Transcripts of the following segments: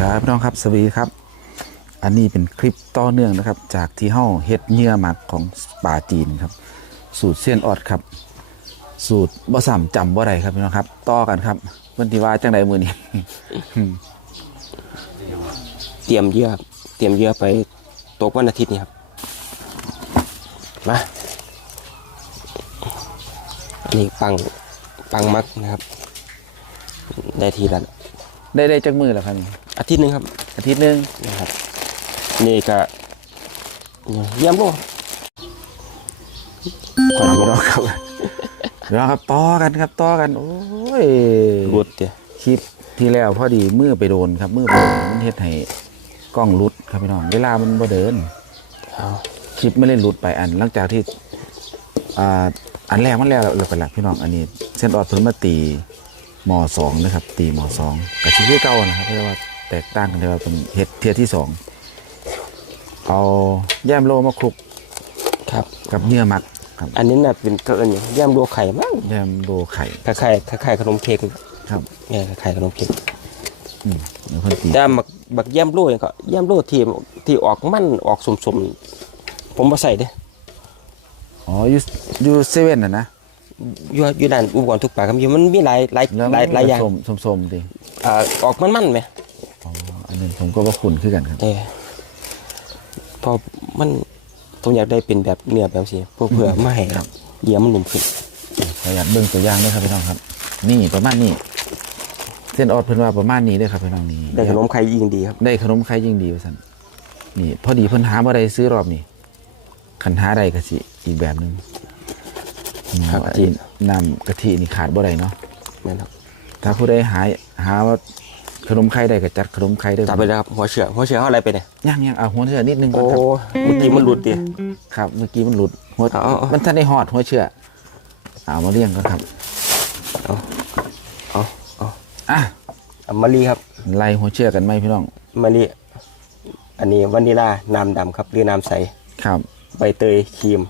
ครับพี่น้องครับสวัสดีครับ อันนี้เป็นคลิปต่อเนื่องนะครับ จากที่เฮาเฮ็ดเนื้อหมักของป่าจีนครับ สูตรเส้นออดครับ สูตรบ่ซ้ำจำบ่ได้ครับพี่น้องครับต่อกันครับเพิ่นสิว่าจังไดมื้อนี้เตรียมเยื่อครับเตรียมเยื่อไปตกวันอาทิตย์นี้ครับมาอันนี้ปังปังมักนะครับ ได้ทีละได้ได้จักมื้อแล้วครับนี่ อาทิตย์หนึงครับอาทิตย์หนึงนะครับนี่ก็เยี่ยมโลกก่อนพี่น้องครับพี่น้องครับต่อกันครับต่อกัน โอ้ยรุดเดียคลิปที่แล้วพอดีมือไปโดนครับมือไปโดนมันเฮ็ดให้กล้องหลุดครับพี่น้องเวลามันบ่เดินเอาคลิปไม่เล่นหลุดไปอันหลังจากที่อ่าอันแรกมันแล้วเราไปละพี่น้องอันนี้ เส้นออดเพิ่นมาตีมสองนะครับ ตีมสองกับชีวิตเก่านะครับเพราะว่า แตกต่างกันเลยว่าเป็นเฮ็ดเทียที่สองเอาแยมโลมาคลุกครับ กับเนื้อหมักครับอันนี้น่ะเป็นเกินอย่างเยี่ยมโลไข่มั้งแยมโลไข่คล้ายๆคล้ายๆขนมเค้กครับเนี่ยคล้ายๆขนมเค้กอืมเดี๋ยวเพิ่นตีแต่บักบักเยี่ยมโลเนี่ยก็เยี่ยมโลที่ที่ออกมันออกสมๆผมมาใส่เด้อ๋ออยู่อยู่เซเว่นน่ะนะอยู่อยู่ด้านอุปกรณ์ทุกปากครับอยู่มันมีหลายหลายแล้วหลายหลายอย่างส้มส้มส้มดิอ่าออกมันมันๆไหมอ๋ออั นนี้ผมก็ว่าคุ้นคือกันครับเออพอมันผมอยากได้เป็นแบบเนื้อแบบสิเพื่อเพื่อไม่ให้เยี่ยมมันหนุ่มขึ้นขออนุญาตเบิ่งตัวอย่างด้วยครับพี่น้องครับ นี่ประมาณนี้เส้นออดเพิ่นว่าประมาณนี้เด้อครับพี่น้องนี่ได้ขนมไข่ยิ่งดีครับ ได้ขนมไข่ยิ่งดีว่าซั่นนี่ พอดีเพิ่นหาบ่ได้ซื้อรอบนี้คันหาได้ก็สิอีกแบบหนึงอืมครับอันที่นี้น้ำกะทินี่ขาดบ่ได้เนาะ นั่นครับ ถ้าผู้ใดหาหาว่า ขนมไข่ได้ก็จัดขนมไข่เด้อจับไปแล้วครับหัวเชือกหัวเชือกเขาอะไรไปเนี่ยย่างๆเอาหัวเชื่อนิดนึงก่อโอ้นครับเมื่อกี้มันหลุดดิครับ เมื่อกี้มันหลุดหัวเอาเอาเอามัมันทันได้ฮอดหัวเชื่อเอามาเลี้ยงก่อนครับเอาเอาเอาอะเอามะลิครับไล่หัวเชื่อกันไหมพี่น้องมะลิอันนี้วานิลาน้ำดำครับหรือน้ำใสครับ ใบเตยครีม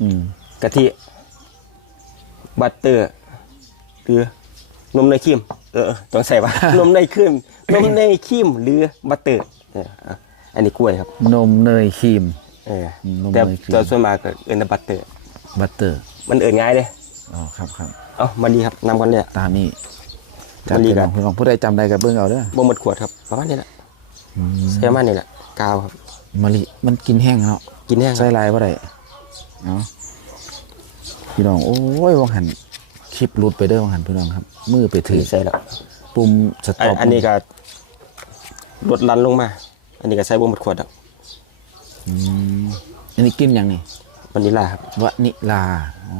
อืมกะทิบัตเตอร์หรือ นมเนยครีมเออต้องใส่ว่านมเนยครีมนมเนยครีมหรือบัตเตอร์เอออะอันนี้กล้วยครับนมเนยครีม เอออืมนมแต่เนยครีมตัวส่วนมากก็เอินบัตเตอร์ บัตเตอร์มันเอินง่ายเลยอ๋อครับครับเอ้ามาดีครับนำกันเลยตามนี้จัดมันดีไปกัน้อนงพี่น้องผู้ใดจำได้กับเบิ้งเอาเด้อบ่หมดขวดครับประมาณนี้แหละใส่ประมาณนี้แหละกาวครับ มะลิมันกินแห้งเนาะ กินแห้งคใส่รับลายบ่ได้เนาะพี่น้อง โอ้ยวังหัน คลิปหลุดไปเด้อวังหันพี่น้องครับ มือไปถือใส่แล้วปุ่มสอัต็นอปอันนี้ก็ลดลันลงมา อันนี้ก็ใส่บ่หมดขวดครับอืมอันนี้กินยังนี่วานิลลาครับวะนิลาอ๋อ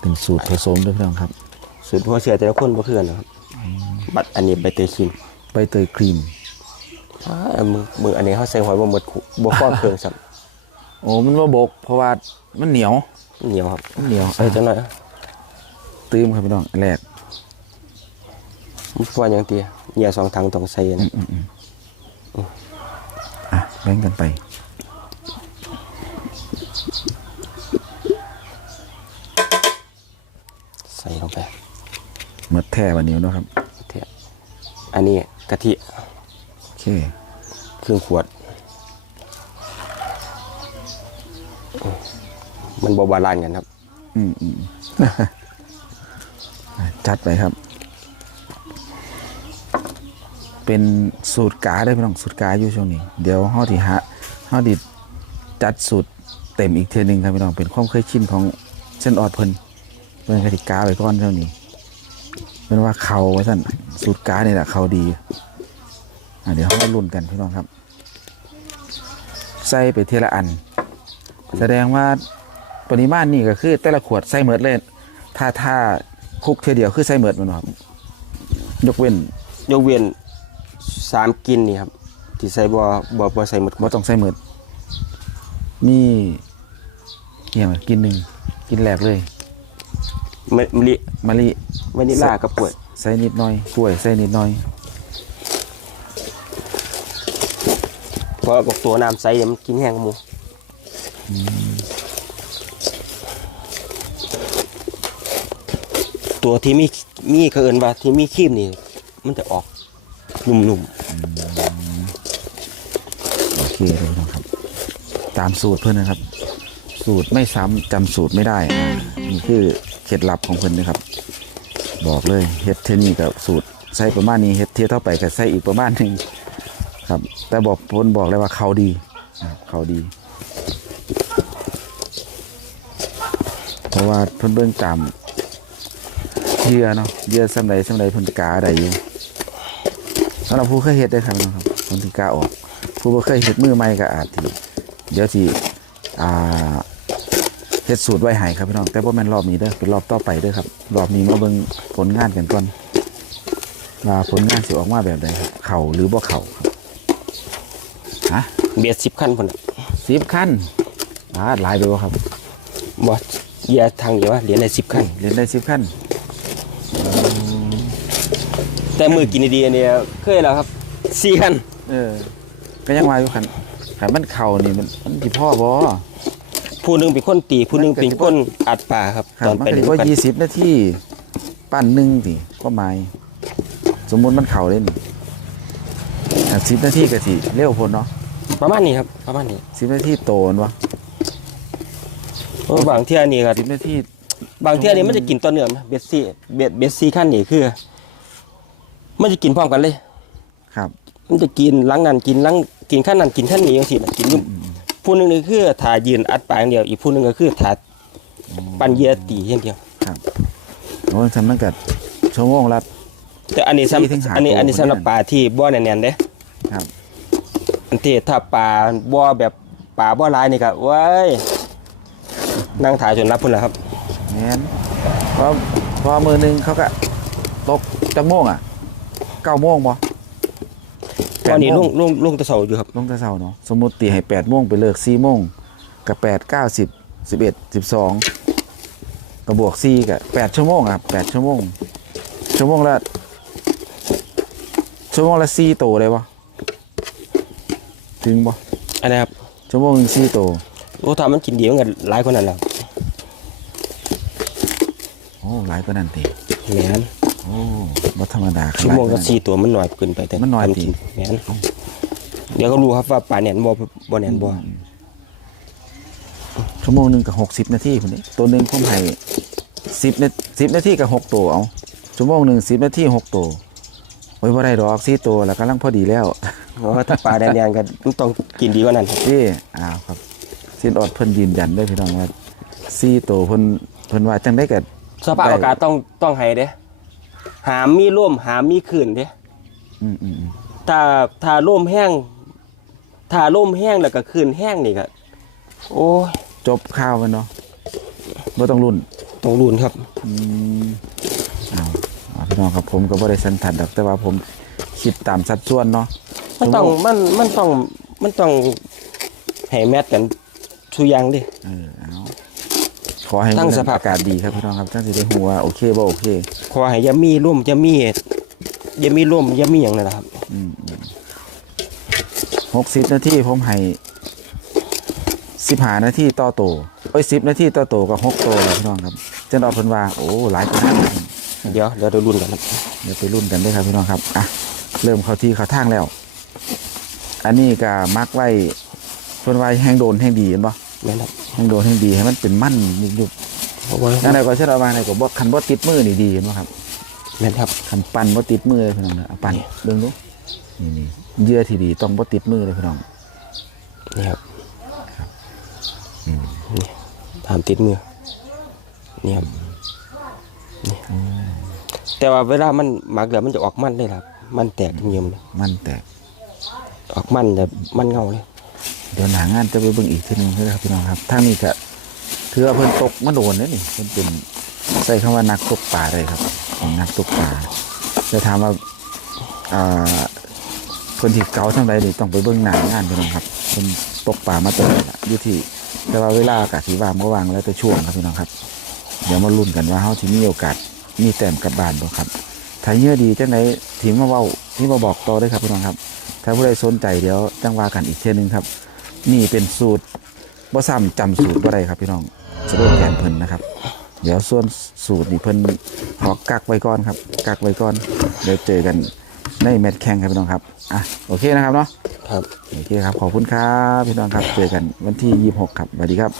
เป็นสูตรผสมเด้วยพี่น้องครับ สูตรหัวเสือแต่ละคนบ่คือกันนะครับบัตรอันนี้ใบเตยครีมใบเตยครีมอ่ามึงมึงอันนี้เขาใส่หอยบ่หมดขุบ่ฟ้อนเครื่องสับโอ้มันว่าบก เพราะว่ามันเหนียวเหนียวครับมันเหนียวใส่จังหน่อย ตื้มครับพี่น้องอันแรกมันฟ้อนอย่างเตียเหยียสองถังต้องใส่นะอะแบ่งกันไปใส่ลงไปมื่อแท่วันนี้เนะครับเทียอันนี้กะทิโอเคครึ่งขวด มันบ่บาลานกันครับ อืมอืม จัดไปครับ เป็นสูตรกาได้พี่น้องสูตรกาอยู่ช่วงนี้ เดี๋ยวห่อที่ฮะห่อดิจัดสูตรเต็มอีกเทนึงครับพี่น้องเป็นความเคยชินของเส้นออดเพิ่นเป็นกติกาไว้ก่อนช่วงนี้เป็นว่าเขาไว้สั่นสูตรกาเนี่ยแหละเขาดีเดี๋ยวเขามาลุ้นกันพี่น้องครับ ใส่ไปเทละอัน แสดงว่าปริมาณนี่ก็คือแต่ละขวดใส่เหมือดเลยถ้าถ้า คุกเทอเดียวคือใส่เหมือดมันบ่ครับยกเว้นยกเว้นสามกลินนี่ครับที่ใส่บ่บ่บ่ใส่หมดขบ่วดต้องใส่เหมือดมีเกี่ยงกินหนึ่งกินแหลกเลยมะมะลิมะลิวานิลลากับกล้วยใส่นิดหน่อยกล้วยใส่นิดหน่อย เพราะบอกตัวน้ำใสเนี่ยมันกินแห้งกับหมู ตัวที่มีมีเขาเอินว่าที่มีคีมนี่ มันจะออกนุ่มโอเคเลยน้องครับ ตามสูตรเพื่อนนะครับ สูตรไม่ซ้ำจำสูตรไม่ได้อ่านี่คือเคล็ดลับของเพื่อนนะครับ บอกเลยเฮ็ดเทนนี่กับสูตรใส่ประมาณนี้เฮ็ดเทียเท่าไปกับใส่อีกประมาณหนึ่งครับ แต่บอกเพิ่นบอกเลยว่าเขาดีนะครับเขาดี เพราะว่าเพิ่อนเบิ่งตาม เหยื่อเนาะเหยื่อสำใดสำใดเพิ่นกาได้อยู่สำหรับผู้เคยเฮ็ดได้อครับพี่น้องครับเพิ่นสิกาออก ผู้บ่เคยเฮ็ดมือใหม่ก็อาจสิเดี๋ยวสิอ่าเฮ็ดสูตรไว้ให้ครับพี่น้องแต่บ่แม่นรอบนี้เด้อเป็นรอบต่อไปเด้อครับ รอบนี้มาเบิ่งผลงานกันก่อนว่าผลงานสิออกมาแบบใดครับเข้าหรือบ่เข้าครับฮะๆเบียดสิบขั้นพุ่นน่ะ10คันอ่าหลายไปบ่ครับบ่เหยียทางเดียวว่าเหรียญได้สิบขั้นเล่นได้10คัน แต่มือกินดีๆอันเนี้ยเคยแล้วครับสี่ขั้นเออ ก็ยังว่าอยู่คันคันมันเข้านี่มันมันสิพ่อบ่ผู้หนึงเป็นคนตีผู้หนึงเป็นคนอัดป่าครับครับตอนมันไปก็เล่สินว่ากัน20นาทีปั้นหนึงติก็หมายสมมุติมันเข้าเลยนี่อะ10นาทีก็สิเร็วพ้นเนาะประมาณนี้ครับ ประมาณนี้10นาทีโตนวะเพราะบางเที่ยนี่ก็10นาทีบางเที่ยนี่มันจะกินต่อเนื่องนะเบสซี่เบสเบสซี่ขั้นนี่คือ มันจะกินพร้อมกันเลย ครับ มันจะกินหลังนั้นกินหลังกินขั้นนั้นกินขั้นนี้จังซี่น่ะกินอยุ่ผู้หนึงนี่คือถ่ายืนอัดปากอย่างเดียว อีกผู้หนึงก็คือถ่าปั่นเหยียตีอย่างเดียว ครับโอ้ยทำมันกัชั่วโมงละ แต่อันนี้สี่ถึงห้าสำอันนี้ตัวอันนี้สำหรับเนี่ยปลาที่บ่อแน่นๆเด้ครับ อันที่ถ้าปลาบ่อแบบปลาบ่อลายนี่ก็ว้ายนั่งถ่ายจนรับพุ่นแล้วครับ แม่นพอพอมือหนึงเขาก็ตกจังโมงอะ เก้าโมงบ่ตอนนี้แปดลุโมงลุงลุงตะเสาอยู่ครับลงแต่เช้าเนาะสมมุติตีให้แปดโมงไปเลิกสี่โมงกับแปดเก้าสิบสิบเอ็ดสิบสองก็บวกสี่กับแปดชั่วโมงอะแปดชั่วโมง ชั่วโมงละชั่วโมงละสี่โตเลยบ่ถึงบ่อันนี้ครับชั่วโมงหนึ่งสี่โตโอ้ถ้ามันกินดีมันก็หลายคนนั่นแหละโอ้หลายกว่านั้นติแม่น โอ้บ่ธรรมดาขนาดชั่วโมงก็นั้นสี่ตัวมันหน่อยเกินไปแต่มันน้อยทำจริกิงนแม่นเดี๋ยวก็รู้ครับว่าปลาแหนนบ่บ่แหนนบ่ชั่วโมงหนึ่งกับหกสิบนาทีคนนี้ตัวหนึ่งผมให้สิบนาสิบนาทีกับหกตัวเอาชั่วโมงหนึ่งสิบนาทีหกตัวโอ้ยว่าได้ดอกสี่ตัวแล้วกำลังพอดีแล้วเพราะว่าถ้าปลาแดงๆก็ต้องกินดีกว่านั้นครับเอ้อ้าวครับสิ้นอดเพิ่นยืนยันด้วยพี่น้องว่าสี่ตัวเพิ่นเพิ่นว่าจังได้กับสภาพอากาศต้องต้องให้เด้ หามมีร่มหามมีขื่นเด้อืมอืมอืมถ้าถ้าร่มแห้งถ้าร่มแห้งแล้วก็ขื่นแห้งนี่ก็โอ้ยจบข้าวกันเนาะบ่ต้องรุ่น ต้องรุนครับ อืมอ้าวอ้าวพี่น้องครับผมก็บ่ได้สันทัดดอกแต่ว่าผมคิดตามสัดส่วนเนาะมันต้องมันมันต้องมันต้องให้แมทกันทุกอย่างดิ เออเอา ขอให้ตั้งสภาพอากาศดีครับพี่น้องครับท่านสิได้หัวาโอเคบ่โอเคขอให้อย่ามีร่มอย่ามีอย่ามีร่มอย่ามีอย่างนั่นแหละครับหกสิบนาทีผมให้สิบหานาทีต่อโตเอ้ยสิบนาทีต่อโตกับหกโตเลยพี่น้องครับเจ้าดอกเพิ่นว่าโอ้หลายคนนั้นเดี๋ยวเดี๋ยวเรารุ่นกันครับเดี๋ยวไปรุ่นกันด้วยครับพี่น้องครับอะเริ่มเข้าที่เข้าทางแล้ว อันนี้ก็มักไว้เพิ่นว่าแห้งโดนแห้งดีเห็นบ่ แม่นครับแห้งโดนแห้งดีให้มันเป็นมั่นยุบเพราะว่าๆจังไดก็เช่นเอามาไหนก็บ่คันบ่ติดมือนี่ดีเห็นบ่ครับแม่นครับ คันปั่นบ่ติดมือเลยพี่น้องนะเอาปั่นเบิ่องดูนี่นี่เยื่อที่ดีต้องบ่ติดมือเลยพี่น้องนี่ครับนี่ถามติดมือนี่ครับนี่แต่ว่าเวลามันหมักแล้วมันจะออกมันได้ครับ มันแตกเงียมเลยมันแตกออกมันแบบมันเงาเลย เดี๋ยวหนางานจะไปเบิ่งอีกทีนึงนะครับพี่น้องครับทางนี้ก็ถือว่าเพิ่นตกมาโดนเลยนี่เพิ่นเป็นใส่คำว่านักตกปลาเลยครับของนักตกปลาจะถามว่าอ่าคนที่เก่าทั้งใดนี่ต้องไปเบิ่งหนางานพี่น้องครับเพิ่นตกปลามาตลอดอะอยู่ที่แต่ว่าเวลาอากาศที่ว่างก็ว่างแล้วแต่ช่วงครับพี่น้องครับ เดี๋ยวมาลุ้นกันว่าเฮาสิมีโอกาสมีแต้มกลับบ้านบ่ครับถ้าเยื่อดีจังไดทีมาเว้าที่มาบอกต่อได้ครับพี่น้องครับ ถ้าผู้ใดสนใจเดี๋ยวจังว่ากันอีกเช่นนึงครับ นี่เป็นสูตรบ่ซ้ำจำสูตรบ่ได้ครับพี่น้องสโลแกนเพิ่นนะครับ เดี๋ยวส่วนสูตรนี่เพิ่นขอกักไว้ก่อนครับ กักไว้ก่อนเดี๋ยวเจอกันในในแมตช์แข่งครับพี่น้องครับอะโอเคนะครับเนาะครับโอเคครับขอบคุณครับพี่น้องครับเจอกันวันที่ 26 ครับสวัสดีครับ